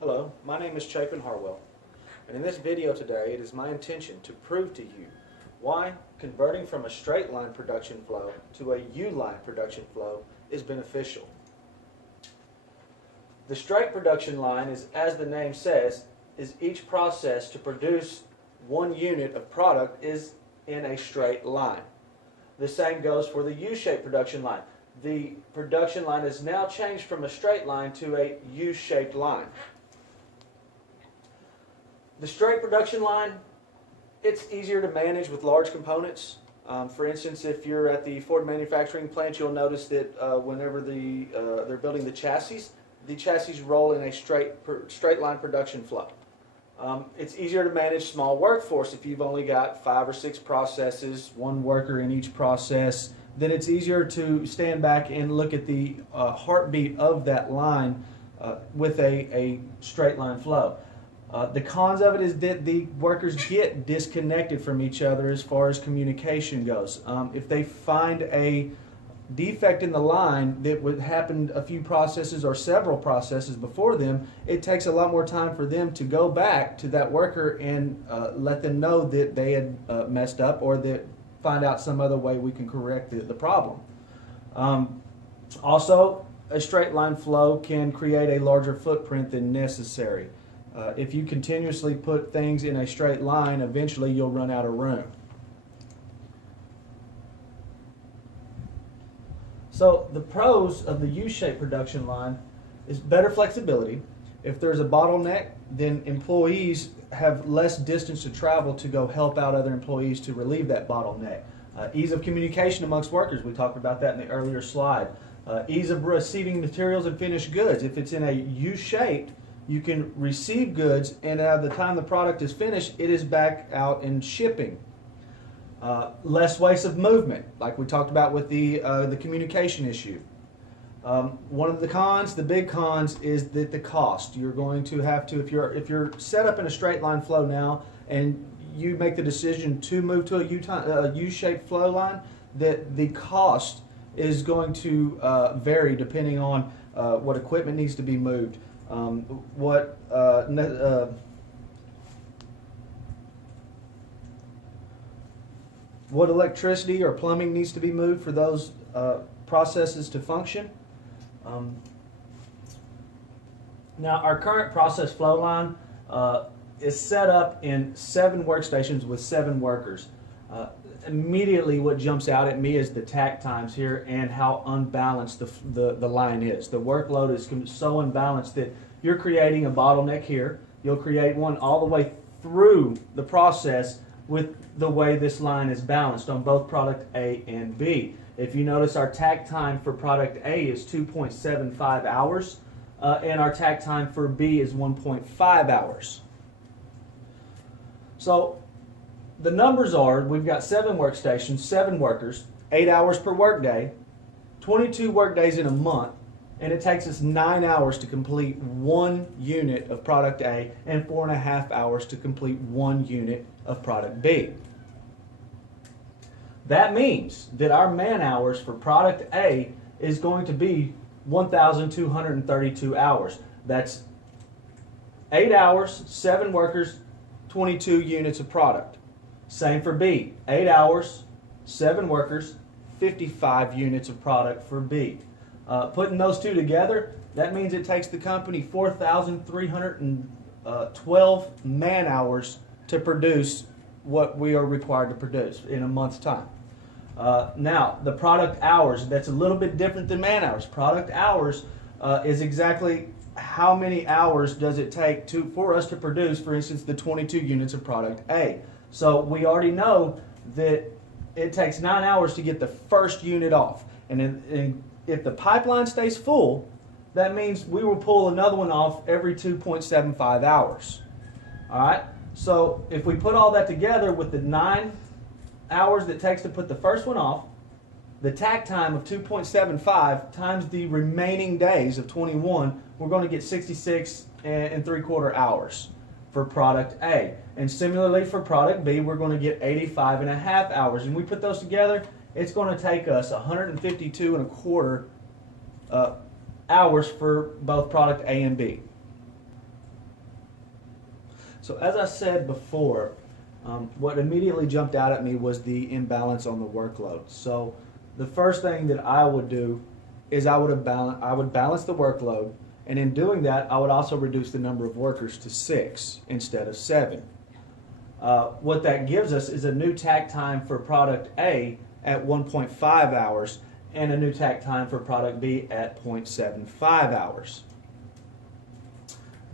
Hello, my name is Chapin Harwell, and in this video today it is my intention to prove to you why converting from a straight line production flow to a U-line production flow is beneficial. The straight production line is, as the name says, is each process to produce one unit of product is in a straight line. The same goes for the U-shaped production line. The production line is now changed from a straight line to a U-shaped line. The straight production line, it's easier to manage with large components. For instance, if you're at the Ford manufacturing plant, you'll notice that whenever they're building the chassis roll in a straight line production flow. It's easier to manage small workforce if you've only got 5 or 6 processes, one worker in each process. Then it's easier to stand back and look at the heartbeat of that line with a straight line flow. The cons of it is that the workers get disconnected from each other as far as communication goes. If they find a defect in the line that would happen a few processes or several processes before them, it takes a lot more time for them to go back to that worker and let them know that they had messed up, or that find out some other way we can correct the problem. Also, a straight line flow can create a larger footprint than necessary. If you continuously put things in a straight line, eventually you'll run out of room. So the pros of the U-shaped production line is better flexibility. If there's a bottleneck, then employees have less distance to travel to go help out other employees to relieve that bottleneck. Ease of communication amongst workers, we talked about that in the earlier slide. Ease of receiving materials and finished goods. If it's in a U-shaped, you can receive goods, and at the time the product is finished, it is back out in shipping. Less waste of movement, like we talked about with the communication issue. One of the cons, the big cons, is that the cost. You're going to have to, if you're set up in a straight line flow now, and you make the decision to move to a U-shaped flow line, that the cost is going to vary depending on what equipment needs to be moved. What electricity or plumbing needs to be moved for those processes to function. Now, our current process flow line is set up in 7 workstations with 7 workers. Immediately what jumps out at me is the takt times here and how unbalanced the line is. The workload is so unbalanced that you're creating a bottleneck here. You'll create one all the way through the process with the way this line is balanced on both product A and B. If you notice, our takt time for product A is 2.75 hours and our takt time for B is 1.5 hours. So the numbers are, we've got 7 workstations, 7 workers, 8 hours per workday, 22 workdays in a month, and it takes us 9 hours to complete 1 unit of product A and 4.5 hours to complete 1 unit of product B. That means that our man hours for product A is going to be 1,232 hours. That's 8 hours, 7 workers, 22 units of product. Same for B. 8 hours, 7 workers, 55 units of product for B. Putting those two together, that means it takes the company 4,312 man hours to produce what we are required to produce in a month's time. Now, the product hours, that's a little bit different than man hours. Product hours is exactly how many hours does it take for us to produce, for instance, the 22 units of product A. So we already know that it takes 9 hours to get the first unit off. And if the pipeline stays full, that means we will pull another one off every 2.75 hours. All right? So if we put all that together with the 9 hours that it takes to put the first one off, the takt time of 2.75 times the remaining days of 21, we're going to get 66 3/4 hours for product A. And similarly for product B, we're going to get 85.5 hours. And we put those together, it's going to take us 152.25 hours for both product A and B. So as I said before, what immediately jumped out at me was the imbalance on the workload. So the first thing that I would do is I would balance the workload, and in doing that, I would also reduce the number of workers to 6 instead of 7. What that gives us is a new takt time for product A at 1.5 hours and a new takt time for product B at 0.75 hours.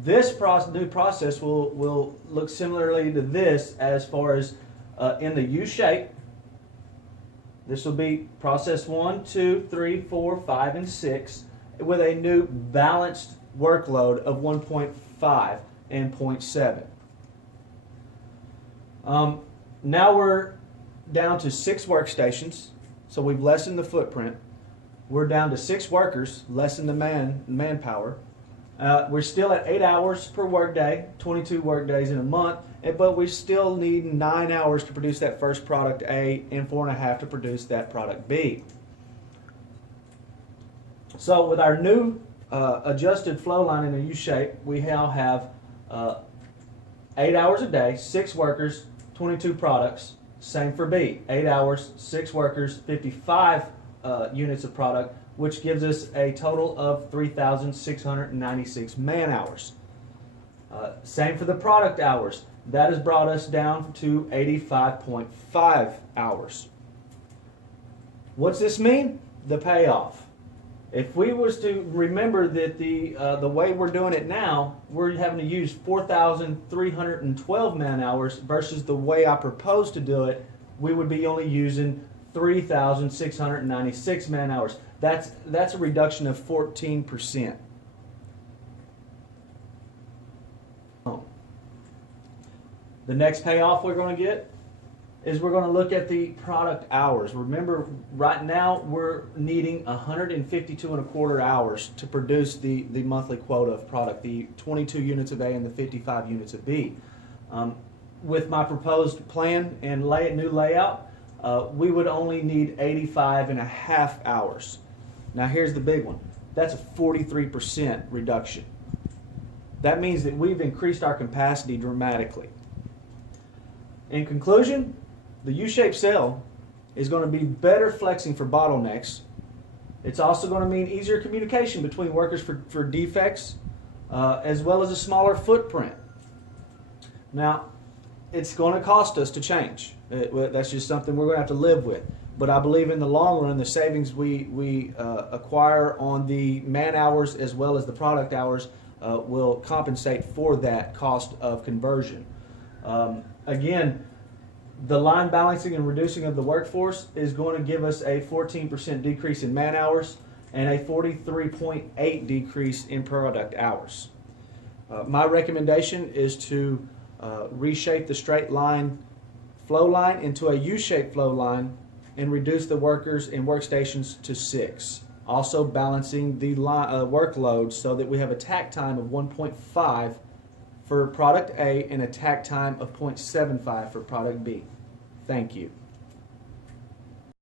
This new process will look similarly to this as far as in the U shape. This will be process 1, 2, 3, 4, 5, and 6 with a new balanced workload of 1.5 and 0.7. Now we're down to 6 workstations, so we've lessened the footprint. We're down to 6 workers, lessen the manpower. We're still at 8 hours per workday, 22 work days in a month, but we still need 9 hours to produce that first product A and 4.5 to produce that product B. So with our new adjusted flow line in a U shape, we now have 8 hours a day, 6 workers, 22 products. Same for B, 8 hours, 6 workers, 55 units of product, which gives us a total of 3,696 man hours. Same for the product hours. That has brought us down to 85.5 hours. What's this mean? The payoff. If we was to remember that the way we're doing it now, we're having to use 4,312 man hours versus the way I propose to do it, we would be only using 3,696 man hours. That's a reduction of 14%. The next payoff we're going to get is we're going to look at the product hours. Remember, right now we're needing 152.25 hours to produce the monthly quota of product, the 22 units of A and the 55 units of B. With my proposed plan and new layout, we would only need 85.5 hours. Now here's the big one. That's a 43% reduction. That means that we've increased our capacity dramatically. In conclusion, the U-shaped cell is going to be better flexing for bottlenecks. It's also going to mean easier communication between workers for defects, as well as a smaller footprint. Now, it's going to cost us to change. That's just something we're going to have to live with. But I believe in the long run, the savings we acquire on the man hours as well as the product hours will compensate for that cost of conversion. Again, the line balancing and reducing of the workforce is going to give us a 14% decrease in man hours and a 43.8% decrease in product hours. My recommendation is to reshape the straight line flow line into a U-shaped flow line and reduce the workers and workstations to 6. Also balancing the workload so that we have a takt time of 1.5 for product A and a takt time of 0.75 for product B. Thank you.